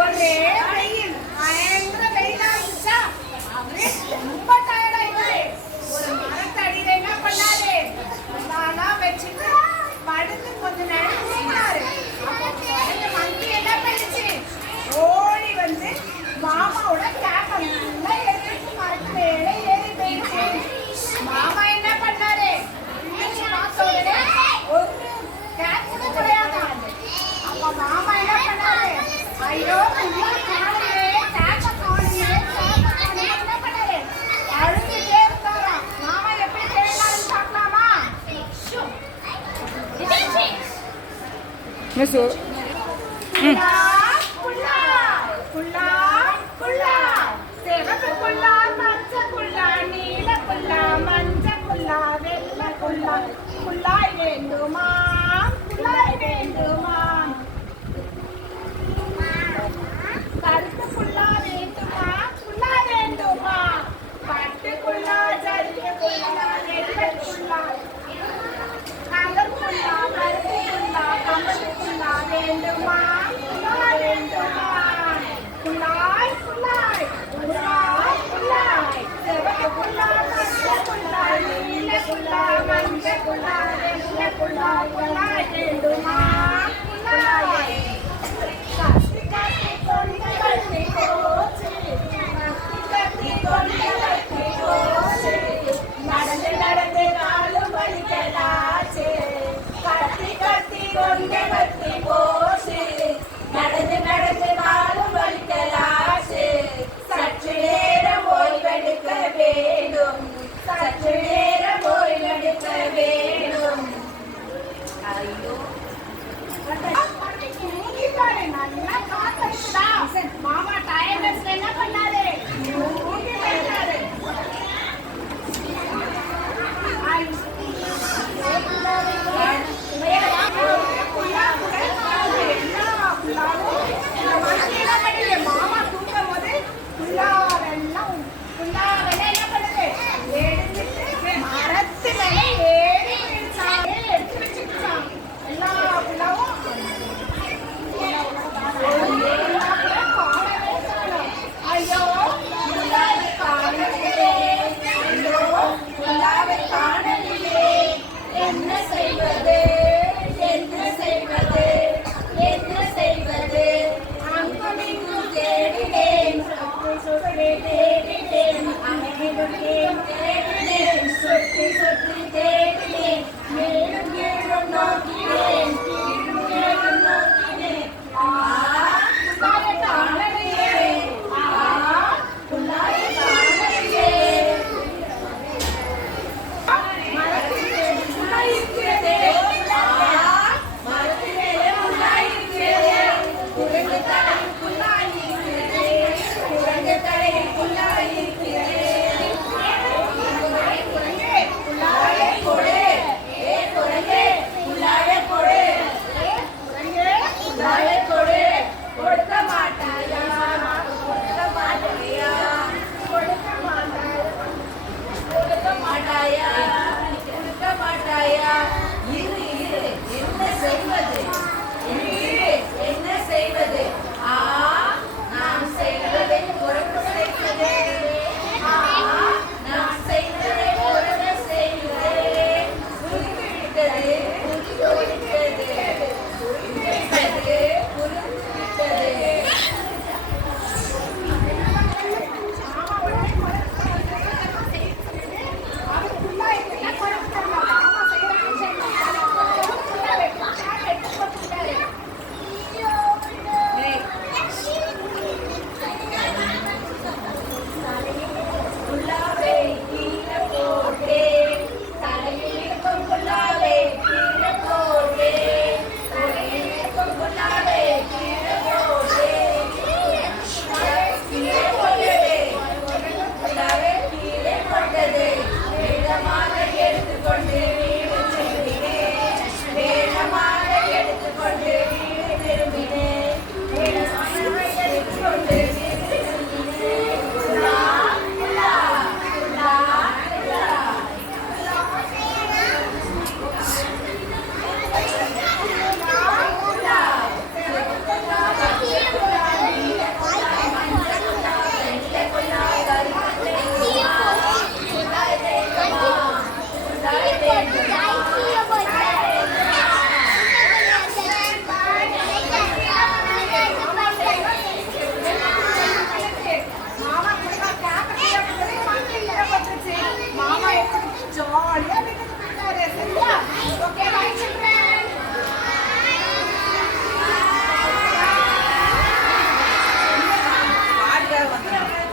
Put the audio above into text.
ஒரே வெயில் பயங்கர வெயிலா இருந்துச்சா அவரே ரொம்ப டயர்ட் ஆயிட்டாரு. ஒரு மரத்தடியில என்ன பண்ணாரு, நானா வச்சுட்டு படுத்து கொஞ்ச நேரம் தூங்கினாரு. அப்போ மந்தி என்ன பண்ணுச்சு, ஓடி வந்து மாமாவோட கேப்ப நல்லா எடுத்து மரத்து மேல ஏறி போயிடுச்சு. மாமா என்ன பண்ணாரு, பார்த்த உடனே ஒரு கேப் கூட கிடையாது. அப்ப மாமா என்ன பண்ணாரு, ஐயோ என்ன பண்ணாரு, அழுதுட்டே இருந்தாராம். மாமா எப்படி கேட்கலாம்னு பார்க்கலாமா? குல்லா குல்லா குல்லா குல்லா, சிவப்பு குல்லா, பச்சை குல்லா, நீல குல்லா, மஞ்சள் குல்லா, வெள்ளை குல்லா, குல்லாய் வேண்டுமா, குல்லாய் வேண்டுமா, கருப்பு குல்லா வேண்டுமா, குல்லா வேண்டுமா, பட்டு குல்லா, ஜரிகை குல்லா, வெள்ளை குல்லா, கலர் குல்லா, கருப்பு குல்லா, கம்பளி குல்லா வேண்டுமா, குல்லா வேண்டுமா, குல்லாய் குல்லாய் குல்லாய் குல்லாய், சிவப்பு குல்லா, பச்சை குல்லா, நீல குல்லா, மஞ்சள் குல்லா, வெள்ளை குல்லா, குல்லாய் வேண்டுமா, குல்லாய். கத்தி கத்தி கொண்டு கட்டி போச்சு, கத்தி கொண்டு கட்டி போச்சு, நடந்து நடந்து காலும் வலிக்கலாச்சு, கத்தி கத்தி கொண்டு கட்டி போச்சு, நடந்து நடந்து காலும் வலிக்கலாச்சு, சற்று நேரம் ஓய்வெடுக்க வேண்டும், சற்று நேரம் ஓய்வெடுக்க வேண்டும். ஐயோ நல்லா காத்தடிக்குதா,